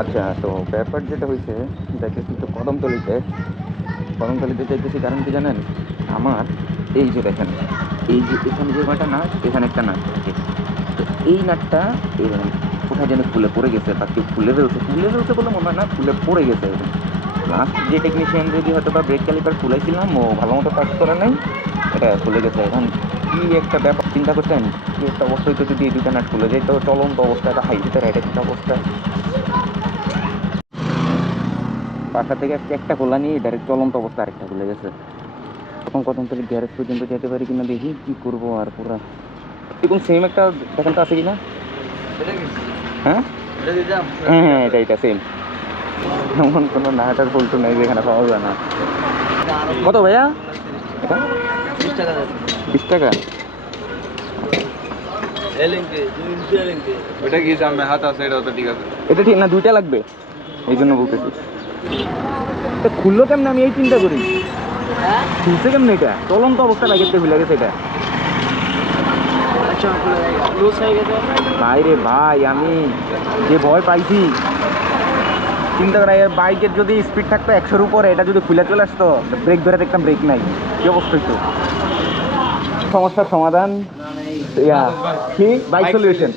আচ্ছা, তো ব্যাপার যেটা হয়েছে, যাইতেছি তো কদমতলিতে যাইতেছি কারণ কি জানেন? আমার এই যে দেখেন, এই যে এখানে যে কয়টা নাট, এখানে একটা নাট থাকে। তো এই নাটটা এই কোথায় যেন খুলে পড়ে গেছে, বা কেউ খুলে ফেলছে বলে মনে হয় না, খুলে পড়ে গেছে। লাস্ট যে টেকনিশিয়ান যদি হয়তো বা ব্রেক ক্যালিপার খুলাইছিলাম, ও ভালো মতো কাজ করে নাই, এটা খুলে গেছে। এখন কি একটা ব্যাপার চিন্তা করছেন, কি একটা অবস্থা হইতো যদি এই দুইটা নাট খুলে যেত, চলন্ত অবস্থা, একটা হাইওয়েতে রাইড একটা অবস্থা। বাসা থেকে আজকে একটা খোলা নিয়ে ডাইরেক্ট চলন্ত অবস্থা আরেকটা খুলে গেছে। তখন কত তাহলে গ্যারেজ পর্যন্ত যেতে পারি কিনা দেখি, কি করবো আর পুরা। এরকম সেম একটা দেখেন তো আছে কিনা। হ্যাঁ হ্যাঁ হ্যাঁ, এটা সেম। এমন কোনো নাটার ফল্টু নেই যেখানে পাওয়া যায় না। কত ভাইয়া এটা? 20 টাকা। ওটা কি সামনে হাত আছে, এটা তো ঠিক আছে। এটা ঠিক না, দুইটা লাগবে, এই জন্য বলতেছি। এটা খুললো কেমনে, আমি এই চিন্তা করি। খুলছে কেমনে এটা? চলন্ত অবস্থা লাগেতে খুলে গেছে এটা। ভাই রে ভাই, আমি যে ভয় পাইছি, চিন্তা করা, বাইকের যদি স্পিড থাকতো 100-র উপরে, এটা যদি খুলে চলে আসতো, ব্রেক ধরে দেখতাম ব্রেক নাই, কি অবস্থা হইতো। সমস্যার সমাধান, কি বাইক সলিউশন।